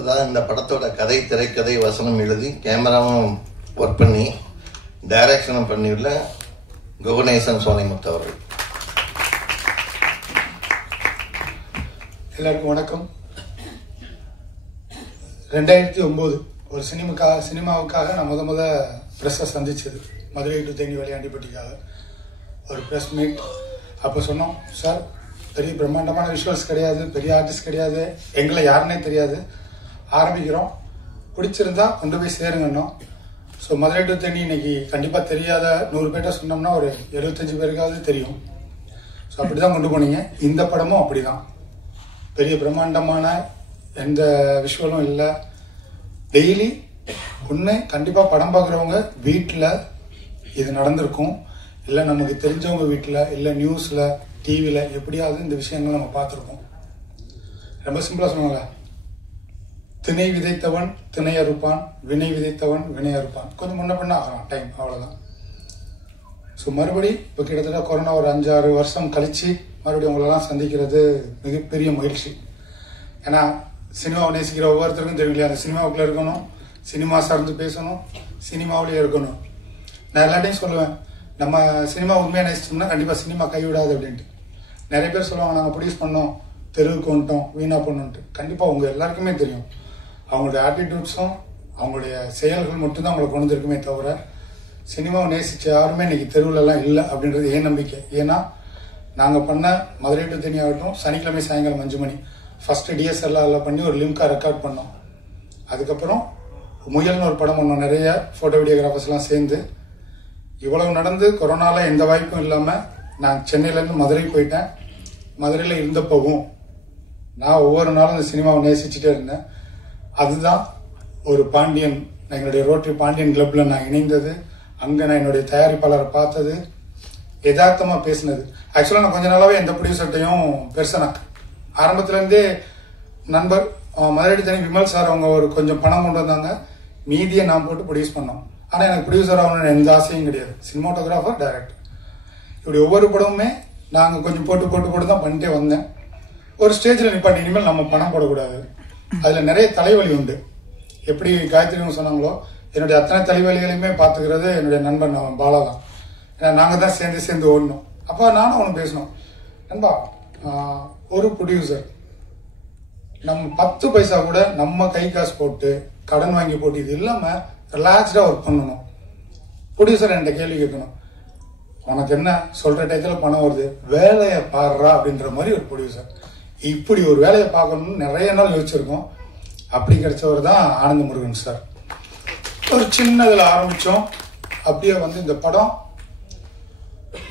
அடுத்ததாக இந்த படத்தோட கதை, திரைக்கதை, வசனம் எழுதி கேமராவும் ஒர்க் பண்ணி டைரக்ஷனும் பண்ணியுள்ள குகணேசன் சோனைமுத்து அவர்கள். எல்லாருக்கும் வணக்கம். 2009 ஒரு சினிமாவுக்காக நான் முத ப்ரெஸ்ஸை சந்திச்சது. மதுரை டு தேனி வழியாண்டிப்பட்டிக்காக ஒரு ப்ரெஸ் மீட். அப்போ சொன்னோம், சார் பெரிய பிரம்மாண்டமான விஷுவல்ஸ் கிடையாது, பெரிய ஆர்டிஸ்ட் கிடையாது, எங்களை யாருன்னே தெரியாது, ஆரம்பிக்கிறோம், பிடிச்சிருந்தா கொண்டு போய் சேருங்கன்னோம். ஸோ மதுரை டு தேனி இன்னைக்கு கண்டிப்பாக தெரியாத 100 பேர்ட்ட சொன்னோம்னா ஒரு 75 பேருக்காவது தெரியும். ஸோ அப்படி தான் கொண்டு போனீங்க. இந்த படமும் அப்படி தான். பெரிய பிரம்மாண்டமான எந்த விஷுவலும் இல்லை. டெய்லி ஒன்று கண்டிப்பாக படம் பார்க்குறவங்க வீட்டில் இது நடந்திருக்கும், இல்லை நமக்கு தெரிஞ்சவங்க வீட்டில், இல்லை நியூஸில், டிவியில் எப்படியாவது இந்த விஷயங்கள் நம்ம பார்த்துருக்கோம். ரொம்ப சிம்பிளாக சொன்னாங்க, திணை விதைத்தவன் திணை அறுப்பான், வினை விதைத்தவன் வினை அறுப்பான். கொஞ்சம் முன்ன பண்ண ஆகலாம் டைம், அவ்வளோதான். ஸோ மறுபடி இப்போ கிட்டத்தட்ட கொரோனா ஒரு 5-6 வருஷம் கழித்து மறுபடியும் உங்களெல்லாம் சந்திக்கிறது மிகப்பெரிய மகிழ்ச்சி. ஏன்னா சினிமாவை நேசிக்கிற ஒவ்வொருத்தருக்கும் தெரியும் இல்லையா, அந்த சினிமாவுக்குள்ளே இருக்கணும், சினிமா சார்ந்து பேசணும், சினிமாவிலேயே இருக்கணும். நான் எல்லாத்தையும் சொல்லுவேன், நம்ம சினிமா உண்மையாக நேசிச்சோம்னா கண்டிப்பாக சினிமா கைவிடாது அப்படின்ட்டு. நிறைய பேர் சொல்லுவாங்க, நாங்கள் ப்ரொடியூஸ் பண்ணோம், தெருவுக்கு வந்துட்டோம், வீணாக பண்ணோன்ட்டு. கண்டிப்பாக உங்கள் எல்லாருக்குமே தெரியும், அவங்களுடைய ஆட்டிடியூட்ஸும் அவங்களுடைய செயல்கள் மட்டும்தான் அவங்களை கொண்டு வந்திருக்குமே தவிர சினிமாவை நேசித்த யாருமே இன்னைக்கு தெருவிலலாம் இல்லை அப்படின்றது ஏன் நம்பிக்கை. ஏன்னா நாங்கள் பண்ண மதுரை டு தேனி ஆகட்டும், சனிக்கிழமை சாயங்காலம் 5 மணி ஃபர்ஸ்ட் டிஎஸ்எல்ஆரில் பண்ணி ஒரு லிம்கா ரெக்கார்ட் பண்ணோம். அதுக்கப்புறம் முயல்னு ஒரு படம் பண்ணோம், நிறைய ஃபோட்டோ வீடியோகிராஃபர்ஸ்லாம் சேர்ந்து. இவ்வளவு நடந்து கொரோனாவில் எந்த வாய்ப்பும் இல்லாமல் நான் சென்னையிலேருந்து மதுரை போயிட்டேன். மதுரையில் இருந்தப்பவும் நான் ஒவ்வொரு நாளும் இந்த சினிமாவை நேசிச்சுட்டே இருந்தேன். அதுதான் ஒரு பாண்டியன், எங்களுடைய ரோட்டரி பாண்டியன் கிளப்பில் நான் இணைந்தது, அங்கே நான் என்னுடைய தயாரிப்பாளரை பார்த்தது, யதார்த்தமாக பேசினது. ஆக்சுவலாக நான் கொஞ்ச நாளாகவே எந்த ப்ரொடியூசர்ட்டையும் பெருசாக நான் ஆரம்பத்துலேருந்தே நண்பர் மதுரை டு தேனி விமல் சார் அவங்க ஒரு கொஞ்சம் பணம் கொண்டு வந்தாங்க, மீதியை நான் போட்டு ப்ரொடியூஸ் பண்ணோம். ஆனால் எனக்கு ப்ரொடியூசர் ஆகணும்னு எந்த ஆசையும் கிடையாது. சினிமாட்டோகிராஃபர், டைரக்டர், இப்படி ஒவ்வொரு படமுமே நாங்கள் கொஞ்சம் போட்டு தான் பண்ணிட்டே வந்தேன். ஒரு ஸ்டேஜில் நிப்பாட்டி, இனிமேல் நம்ம பணம் போடக்கூடாது. அதில் நிறைய தலைவலி உண்டு. எப்படி காயத்ரின்னு சொன்னாங்களோ, என்னுடைய அத்தனை தலைவலிகளையுமே பார்த்துக்கிறது என்னுடைய நண்பன் பாலா தான். ஏன்னா நாங்கள் தான் சேர்ந்து ஓடணும். அப்போ நானும் அவனு பேசணும், நண்பா ஒரு ப்ரொடியூசர் நம்ம 10 பைசா கூட நம்ம கை காசு போட்டு கடன் வாங்கி போட்டு இது இல்லாமல் ரிலாக்ஸ்டாக ஒர்க் பண்ணணும். ப்ரொடியூசர் என்கிட்ட கேள்வி கேட்கணும், உனக்கு என்ன சொல்கிற டயத்தில் பணம் வருது, வேலையை பாடுறா அப்படின்ற மாதிரி ஒரு ப்ரொடியூசர். இப்படி ஒரு வேலையை பார்க்கணும்னு நிறைய நாள் யோசிச்சிருக்கோம். அப்படி கிடைச்சவர் தான் ஆனந்த முருகன் சார். ஒரு சின்னதில் ஆரம்பித்தோம், அப்படியே வந்து இந்த படம்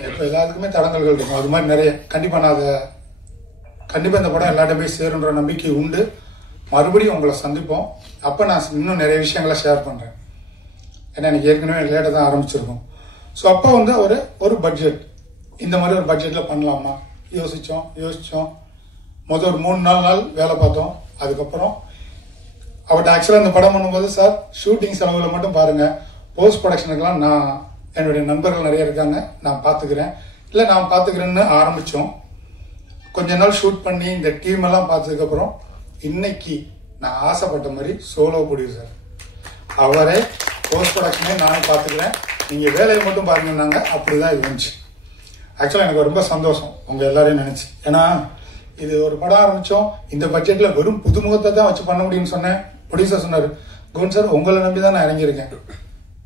இப்போ எல்லாத்துக்குமே தடங்கல்கள் இருக்கும், அது மாதிரி நிறைய. கண்டிப்பாக இந்த படம் எல்லாத்தையும் போய் சேருன்ற நம்பிக்கை உண்டு. மறுபடியும் உங்களை சந்திப்போம். அப்போ நான் இன்னும் நிறைய விஷயங்களை ஷேர் பண்ணுறேன். ஏன்னா எனக்கு ஏற்கனவே லேட்டாக தான் ஆரம்பிச்சிருக்கோம். ஸோ அப்போ வந்து ஒரு பட்ஜெட், இந்த மாதிரி ஒரு பட்ஜெட்டில் பண்ணலாமா யோசித்தோம். முதல் ஒரு 3-4 நாள் வேலை பார்த்தோம். அதுக்கப்புறம் அவர்கிட்ட ஆக்சுவலாக இந்த படம் பண்ணும்போது, சார் ஷூட்டிங் செலவுகளை மட்டும் பாருங்கள், போஸ்ட் ப்ரொடக்ஷனுக்கெல்லாம் நான் என்னுடைய நண்பர்கள் நிறைய இருக்காங்க, நான் பார்த்துக்கிறேன், இல்லை நான் பார்த்துக்கிறேன்னு ஆரம்பித்தோம். கொஞ்ச நாள் ஷூட் பண்ணி இந்த டீம் எல்லாம் பார்த்ததுக்கப்புறம் இன்னைக்கு நான் ஆசைப்பட்ட மாதிரி சோலோ ப்ரொடியூசர், அவரே போஸ்ட் ப்ரொடக்ஷனே நானே பார்த்துக்கிறேன், நீங்கள் வேலையை மட்டும் பாருங்கன்னாங்க. அப்படிதான் இது வந்துச்சு. ஆக்சுவலாக எனக்கு ரொம்ப சந்தோஷம் உங்கள் எல்லாரையும் நினச்சி. ஏன்னா இது ஒரு படம் ஆரம்பித்தோம், இந்த பட்ஜெட்டில் வெறும் புதுமுகத்தை தான் வச்சு பண்ண முடியும்னு சொன்னேன். ப்ரொடியூசர் சொன்னார், கோன் சார் உங்களை நம்பி தான் நான் இறங்கியிருக்கேன்,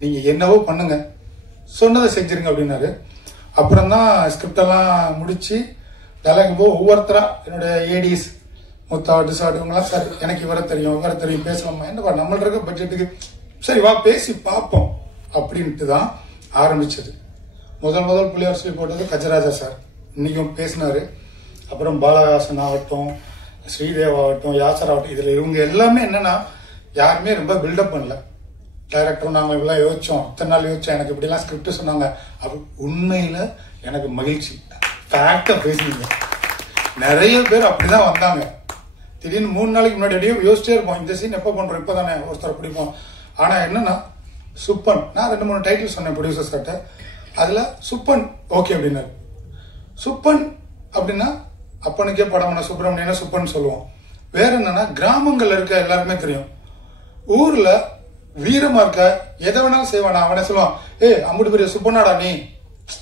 நீங்கள் என்னவோ பண்ணுங்க, சொன்னதை செஞ்சிருங்க அப்படின்னாரு. அப்புறம் தான் ஸ்கிரிப்டெல்லாம் முடித்து டேலாக் போது ஒவ்வொருத்தராக என்னுடைய ஏடிஸ் முத்தா டிசாட் இவங்களாம், சார் எனக்கு இவரை தெரியும் பேசலாமா, என்னப்பா நம்மள்ட்ட இருக்க பட்ஜெட்டுக்கு சரி வா பேசி பார்ப்போம் அப்படின்ட்டு தான் ஆரம்பிச்சது. முதல் புள்ளியார் சொல்லி போட்டது கஜராஜா சார், இன்னைக்கும் பேசினாரு. அப்புறம் பாலஹாசன் ஆகட்டும், ஸ்ரீதேவ் ஆகட்டும், யாசர் ஆகட்டும், இதில் இவங்க எல்லாமே என்னன்னா யாருமே ரொம்ப பில்டப் பண்ணல. டைரக்டரும் நாங்கள் இப்படிலாம் யோசித்தோம், இத்தனை நாள் யோசிச்சோம், எனக்கு இப்படிலாம் ஸ்கிரிப்ட் சொன்னாங்க. அது உண்மையில் எனக்கு மகிழ்ச்சி. ஃபேக்டாக பேசுனீங்க. நிறைய பேர் அப்படிதான் வந்தாங்க. திடீர்னு 3 நாளைக்கு முன்னாடியே யோசிச்சே இருப்போம், இந்த சீன் எப்போ பண்ணுறோம், இப்போ தானே ஒருத்தர் பிடிப்போம். ஆனால் என்னன்னா சுப்பன், நான் 2-3 டைட்டில் சொன்னேன் ப்ரொடியூசர்ஸ் கிட்ட, அதில் சுப்பன் ஓகே அப்படின்னாரு. சுப்பன் அப்படின்னா அப்பனுக்கே படம் பண்ண சுப்பிரமணியனை சுப்பன் சொல்லுவோம். வேற என்னன்னா கிராமங்கள்ல இருக்க எல்லாருமே தெரியும். ஊர்ல வீரமா இருக்க எதை வேணாலும் செய்வானா. அவனை சொல்லுவான், அம்புட்டு பெரிய சுப்பனாடா நீ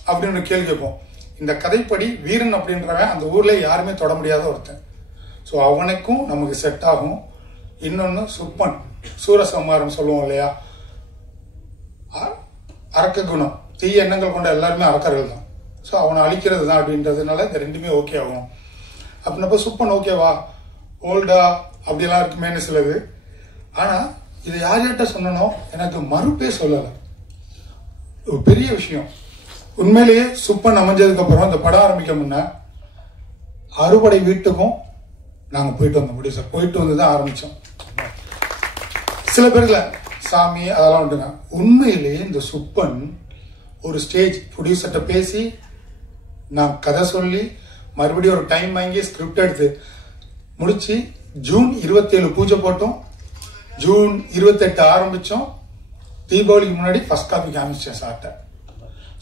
அப்படின்னு கேள்வி கேட்போம். இந்த கதைப்படி வீரன் அப்படின்றவன் அந்த ஊர்ல யாருமே தொட முடியாத ஒருத்தன். ஸோ அவனுக்கும் நமக்கு செட் ஆகும். இன்னொன்னு சுப்பன், சூரசம்ஹாரம் சொல்லுவோம் இல்லையா, அரக்க குணம், தீய எண்ணங்கள் கொண்ட எல்லாருமே அரக்கர்கள் தான். ஸோ அவனை அழிக்கிறது தான் அப்படின்றதுனால இந்த ரெண்டுமே ஓகே ஆகும். அப்படின்னப்ப சுப்பன் ஓகேவா, ஓல்டா அப்படிலாம் இருக்குமேனு சிலது. ஆனா இதை யார்கிட்ட சொன்னனோ எனக்கு மறுப்பே சொல்லலை. ஒரு பெரிய விஷயம். உண்மையிலேயே சுப்பன் அமைஞ்சதுக்கு அப்புறம் இந்த படம் ஆரம்பிக்க முன்ன அறுபடை வீட்டுக்கும் நாங்க போயிட்டு வந்தோம். ப்ரொடியூசர் போயிட்டு வந்து தான் ஆரம்பிச்சோம். சில பேர்ல சாமி அதெல்லாம் உண்டுங்க. உண்மையிலேயே இந்த சுப்பன் ஒரு ஸ்டேஜ் ப்ரொடியூசர்கிட்ட பேசி நான் கதை சொல்லி மறுபடியும் ஒரு டைம் வாங்கி ஸ்கிரிப்ட் எடுத்து முடிச்சு ஜூன் 27 பூஜை போட்டோம். ஜூன் 28 ஆரம்பிச்சோம். தீபாவளிக்கு முன்னாடி ஃபர்ஸ்ட் காப்பி காமிச்சேன் சார்ட்ட.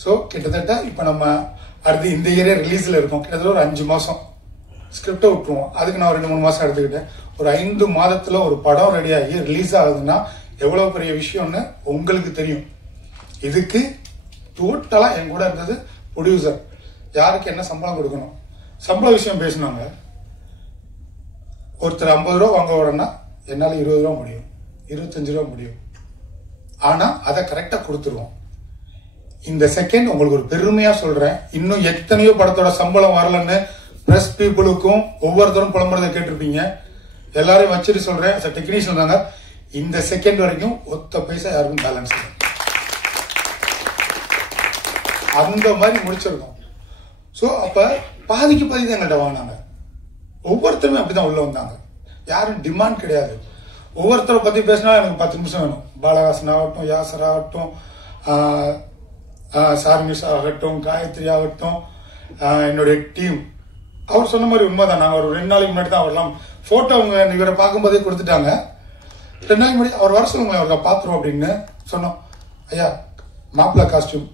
ஸோ கிட்டத்தட்ட இப்போ நம்ம அடுத்து இந்த இயரே ரிலீஸ்ல இருக்கோம். கிட்டத்தட்ட ஒரு 5 மாசம் ஸ்கிரிப்டை விட்டுருவோம். அதுக்கு நான் ஒரு 2-3 மாசம் எடுத்துக்கிட்டேன். ஒரு 5 மாதத்துல ஒரு படம் ரெடி ஆகி ரிலீஸ் ஆகுதுன்னா எவ்வளவு பெரிய விஷயம்னு உங்களுக்கு தெரியும். இதுக்கு டோட்டலா என் கூட இருந்தது ப்ரொடியூசர். யாருக்கு என்ன சம்பளம் கொடுக்கணும், சம்பள விஷயம் பேசினாங்க. ஒருத்தர் 50 ரூபா வாங்க வரேன்னா என்னால 20 ரூபா முடியும், 25 ரூபா முடியும். ஆனா அதை கரெக்டா கொடுத்துருவோம். இந்த செகண்ட் உங்களுக்கு ஒரு பெருமையா சொல்றேன். இன்னும் எத்தனையோ படத்தோட சம்பளம் வரலன்னு பிரஸ் பீப்புளுக்கும் ஒவ்வொருத்தரும் புலம்புறதை கேட்டிருப்பீங்க. எல்லாரையும் வச்சுட்டு சொல்றேன், டெக்னீஷியன் தாங்க, இந்த செகண்ட் வரைக்கும் ஒத்த பைசா யாருக்கும் பேலன்ஸ் இல்லை. அந்த மாதிரி முடிச்சிருக்கோம். ஸோ அப்ப பாதிக்கு பாதி தான் எங்கள்கிட்ட வாங்கினாங்க. ஒவ்வொருத்தருமே அப்படிதான் உள்ள வந்தாங்க. யாரும் டிமாண்ட் கிடையாது. ஒவ்வொருத்தரை பத்தி பேசினா எனக்கு 10 நிமிஷம் வேணும். பாலகாசன் ஆகட்டும், யாசர் ஆகட்டும், சார்மிஸ் ஆகட்டும், காயத்ரி ஆகட்டும், என்னுடைய டீம். அவர் சொன்ன மாதிரி உண்மைதான். நாங்கள் ஒரு 2 நாளைக்கு முன்னாடி தான் அவர்லாம் போட்டோ அவங்க இவரை பார்க்கும்போதே கொடுத்துட்டாங்க. 2 நாளைக்கு முன்னாடி அவர் வர சொல்லுங்களேன், அவருக்கு பாத்துரும் அப்படின்னு சொன்னோம். ஐயா மாப்பிள்ளை காஸ்டியூம்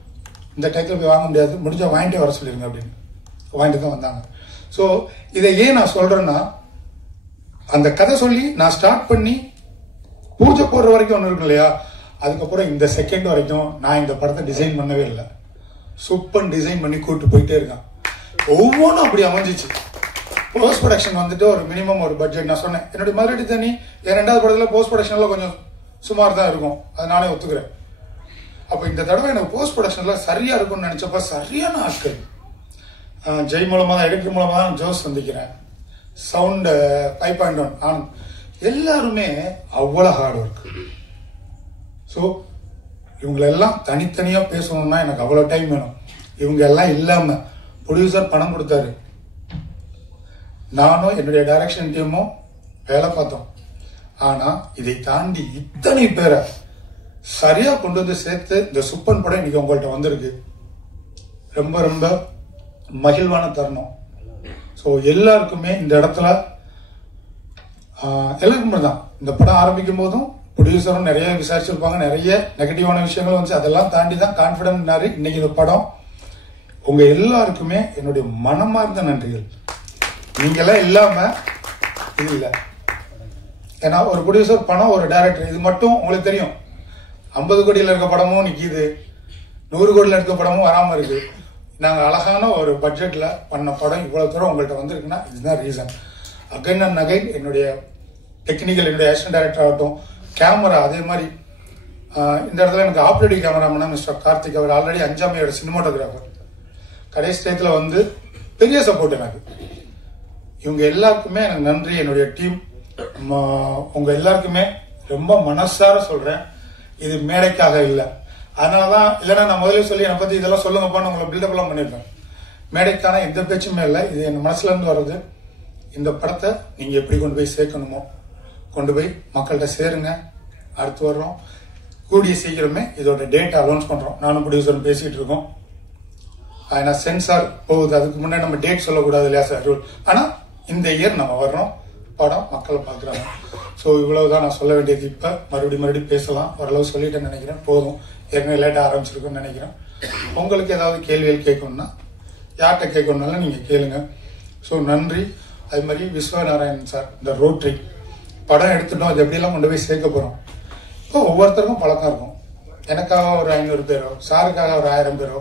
இந்த டைத்துல போய் வாங்க முடியாது, முடிஞ்சா வாங்கிட்டே வர சொல்லிருங்க அப்படின்னு வாங்கிட்டு தான் வந்தாங்க. ஸோ இதை ஏன் நான் சொல்றேன்னா, அந்த கதை சொல்லி நான் ஸ்டார்ட் பண்ணி பூஜை போடுற வரைக்கும் ஒன்று இருக்கு இல்லையா, அதுக்கப்புறம் இந்த செகண்ட் வரைக்கும் நான் இந்த படத்தை டிசைன் பண்ணவே இல்லை. சூப்பர் டிசைன் பண்ணி கூப்பிட்டு போயிட்டே இருக்கான். ஒவ்வொன்றும் அப்படி அமைஞ்சிச்சு. போஸ்ட் ப்ரொடக்ஷன் வந்துட்டு ஒரு மினிமம் ஒரு பட்ஜெட் நான் சொன்னேன். என்னுடைய மதுரை தனி என் 2வது படத்துல போஸ்ட் ப்ரொடக்ஷன்ல கொஞ்சம் சுமார் தான் இருக்கும், அதை நானே ஒத்துக்கிறேன். அப்ப இந்த தடவை எனக்கு போஸ்ட் ப்ரொடக்ஷன்ல சரியா இருக்கும்னு நினைச்சப்ப சரியான ஆட்கள். ஜெய் மூலமா தான், எடிட்டர் மூலமா தான் ஜோஸ் சந்திக்கிறேன், சவுண்ட் 5.1 ஆனந்த், எல்லாருமே அவ்வளவு ஹார்ட் ஒர்க். ஸோ இவங்களெல்லாம் தனித்தனியா பேசணும்னா எனக்கு அவ்வளவு டைம் வேணும். இவங்க எல்லாம் இல்லாம ப்ரொடியூசர் பணம் கொடுத்தாரு, நானும் என்னுடைய டைரக்ஷன் டீமும் வேலை பார்த்தோம். ஆனா இதை தாண்டி இத்தனை பேரை சரியா கொண்டு வந்து சேர்த்து இந்த சுப்பன் படம் இன்னைக்கு உங்கள்கிட்ட வந்திருக்கு. ரொம்ப ரொம்ப மகிழ்வான தருணம். ஸோ எல்லாருக்குமே இந்த இடத்துல எல்லாருக்குமே தான் இந்த படம் ஆரம்பிக்கும் போதும் ப்ரொடியூசரும் நிறைய விசாரிச்சிருப்பாங்க, நிறைய நெகட்டிவான விஷயங்களும் வந்துச்சு. அதெல்லாம் தாண்டி தான் கான்பிடன்ட்னாரு இன்னைக்கு இந்த படம். உங்க எல்லாருக்குமே என்னுடைய மனமார்ந்த நன்றிகள். நீங்க எல்லாம் இல்லாம இது இல்லை. ஏன்னா ஒரு ப்ரொடியூசர் பணம், ஒரு டைரக்டர், இது மட்டும் உங்களுக்கு தெரியும். 50 கோடியில் இருக்க படமும் நிக்கிது, 100 கோடியில் இருக்க படமும் வராம இருக்கு. நாங்க அழகான ஒரு பட்ஜெட்ல பண்ண படம் இவ்வளவு தூரம் உங்கள்கிட்ட வந்திருக்குன்னா இதுதான் ரீசன். அகைன் அண்ட் அகைன் என்னுடைய டெக்னிக்கல், என்னுடைய அசிஸ்டன்ட் டைரக்டர் ஆகட்டும், கேமரா, அதே மாதிரி இந்த இடத்துல எனக்கு ஆப்ரேட்டிவ் கேமராமேனா மிஸ்டர் கார்த்திக், அவர் ஆல்ரெடி 5ஆம் சினிமாட்டோகிராஃபர், கடைசி டயத்துல வந்து பெரிய சப்போர்ட் எனக்கு. இவங்க எல்லாருக்குமே எனக்கு நன்றி. என்னுடைய டீம், உங்க எல்லாருக்குமே ரொம்ப மனசார சொல்றேன். இது மேடைக்காக இல்லை. அதனாலதான் இல்லைன்னா நான் முதல்ல சொல்லி என்னை பத்தி இதெல்லாம் சொல்லுங்கப்பான்னு உங்களை பில்டப் எல்லாம் பண்ணிருப்பேன். மேடைக்கான எந்த பேச்சுமே இல்லை. இது என் மனசுல இருந்து வர்றது. இந்த படத்தை நீங்க எப்படி கொண்டு போய் சேர்க்கணுமோ கொண்டு போய் மக்கள்கிட்ட சேருங்க. அடுத்து வர்றோம், கூடிய சீக்கிரமே இதோட டேட் அனௌன்ஸ் பண்றோம். நானும் ப்ரொடியூசரும் பேசிட்டு இருக்கோம். ஆனா சென்சார் போகுது, அதுக்கு முன்னாடி நம்ம டேட் சொல்லக்கூடாது இல்லையா சார் ரூல். ஆனா இந்த இயர் நம்ம வர்றோம், படம் மக்களை பார்க்குறாங்க. ஸோ இவ்வளவுதான் நான் சொல்ல வேண்டியது. இப்போ மறுபடியும் பேசலாம், ஓரளவு சொல்லிட்டேன்னு நினைக்கிறேன். போதும், ஏற்கனவே லேட்டாக ஆரம்பிச்சிருக்குன்னு நினைக்கிறேன். உங்களுக்கு ஏதாவது கேள்விகள் கேட்கணும்னா யார்கிட்ட கேட்கணும்னாலும் நீங்கள் கேளுங்க. ஸோ நன்றி. அது மாதிரி விஸ்வநாராயணன் சார் இந்த ரோட்ரி படம் எடுத்துட்டோம், அது எப்படியெல்லாம் கொண்டு போய் சேர்க்க போகிறோம். இப்போ ஒவ்வொருத்தருக்கும் பழக்கம் இருக்கும். எனக்காக ஒரு 500 பேரோ, சாருக்காக ஒரு 1000 பேரோ,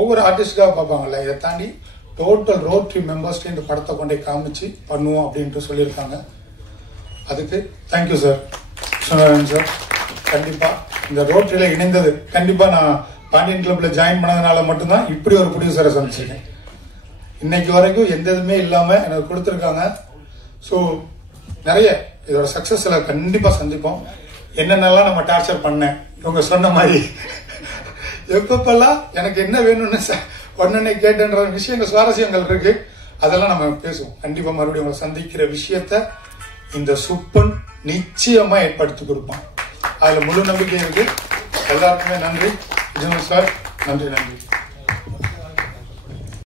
ஒவ்வொரு ஆர்டிஸ்டுக்காக பார்ப்பாங்கல்ல. இதை தாண்டி டோட்டல் ரோட்ரி மெம்பர்ஸ்ட்டு இந்த படத்தை கொண்டே காமிச்சு பண்ணுவோம் அப்படின்ட்டு சொல்லியிருக்காங்க. அதுக்கு தேங்க்யூ சார், விஸ்வநாராயணன் சார். கண்டிப்பாக இந்த ரோட்ரியில் இணைந்தது, கண்டிப்பாக நான் பாண்டியன் கிளப்பில் ஜாயின் பண்ணதுனால மட்டும்தான் இப்படி ஒரு ப்ரொடியூசரை சந்திச்சிருக்கேன். இன்னைக்கு வரைக்கும் எந்த இதுவுமே இல்லாமல் எனக்கு கொடுத்துருக்காங்க. ஸோ நிறைய இதோட சக்ஸஸில் கண்டிப்பாக சந்திப்போம். என்னென்னலாம் நம்ம டார்ச்சர் பண்ணேன் இவங்க சொன்ன மாதிரி, எப்பப்பெல்லாம் எனக்கு என்ன வேணும்னு ஒன்னே கேட்டேன்ற விஷயங்கள், சுவாரஸ்யங்கள் இருக்கு, அதெல்லாம் நம்ம பேசுவோம். கண்டிப்பாக மறுபடியும் உங்களை சந்திக்கிற விஷயத்த இந்த சுப்பன் நிச்சயமா ஏற்படுத்தி கொடுப்பான். அதுல முழு நம்பிக்கை இருக்கு. எல்லாருக்குமே நன்றி. விஜயன் சார், நன்றி.